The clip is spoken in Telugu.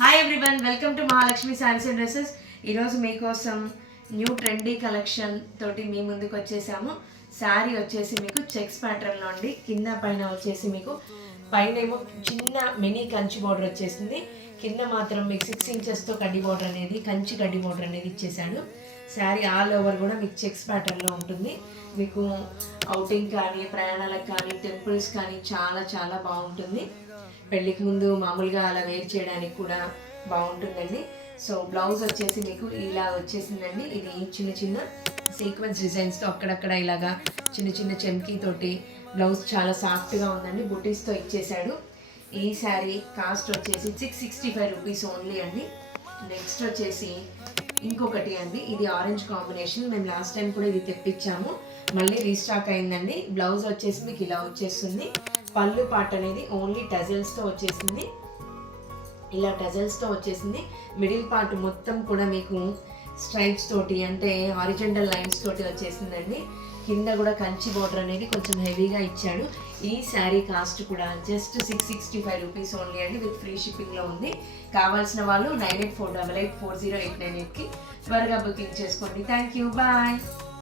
Hi everyone, welcome to Mahalakshmi saris and dresses. ఈరోజు మీకోసం న్యూ ట్రెండీ కలెక్షన్ తోటి మీ ముందుకు వచ్చేసాము. శారీ వచ్చేసి మీకు చెక్స్ ప్యాటర్న్లో అండి. కింద పైన వచ్చేసి మీకు పైన ఏమో చిన్న మినీ కంచి బార్డర్ వచ్చేసింది, కింద మాత్రం మీకు 6 ఇంచెస్తో కడ్డీ బార్డర్ అనేది కంచి కడ్డీ బార్డర్ అనేది ఇచ్చేసాడు. శారీ ఆల్ ఓవర్ కూడా మీకు చెక్స్ ప్యాటర్న్లో ఉంటుంది. మీకు అవుటింగ్ కానీ ప్రయాణాలకు కానీ టెంపుల్స్ కానీ చాలా చాలా బాగుంటుంది. పెళ్ళికి ముందు మామూలుగా అలా వేర్ చేయడానికి కూడా బాగుంటుందండి. సో బ్లౌజ్ వచ్చేసి మీకు ఇలా వచ్చేసిందండి. ఇది చిన్న చిన్న సీక్వెన్స్ డిజైన్స్తో అక్కడక్కడ ఇలాగా చిన్న చిన్న చెమ్కీ తోటి బ్లౌజ్ చాలా సాఫ్ట్గా ఉందండి. బుటీస్తో ఇచ్చేసాడు. ఈ శారీ కాస్ట్ వచ్చేసి 665 రూపీస్ ఓన్లీ అండి. నెక్స్ట్ వచ్చేసి ఇంకొకటి అండి, ఇది ఆరెంజ్ కాంబినేషన్. మేము లాస్ట్ టైం కూడా ఇది తెప్పించాము, మళ్ళీ రీస్టాక్ అయిందండి. బ్లౌజ్ వచ్చేసి మీకు ఇలా వచ్చేస్తుంది. పళ్ళు పార్ట్ అనేది ఓన్లీ టజల్స్తో వచ్చేసింది. ఇలా టజల్స్తో వచ్చేసింది. మిడిల్ పార్ట్ మొత్తం కూడా మీకు స్ట్రైప్స్ తోటి అంటే హారిజంటల్ లైన్స్ తోటి వచ్చేసిందండి. కింద కూడా కంచి బోర్డర్ అనేది కొంచెం హెవీగా ఇచ్చాడు. ఈ శారీ కాస్ట్ కూడా జస్ట్ 665 రూపీస్ ఓన్లీ అండి, విత్ ఫ్రీ షిప్పింగ్లో ఉంది. కావాల్సిన వాళ్ళు 9848840898కి త్వరగా బుకింగ్ చేసుకోండి. Thank you, bye.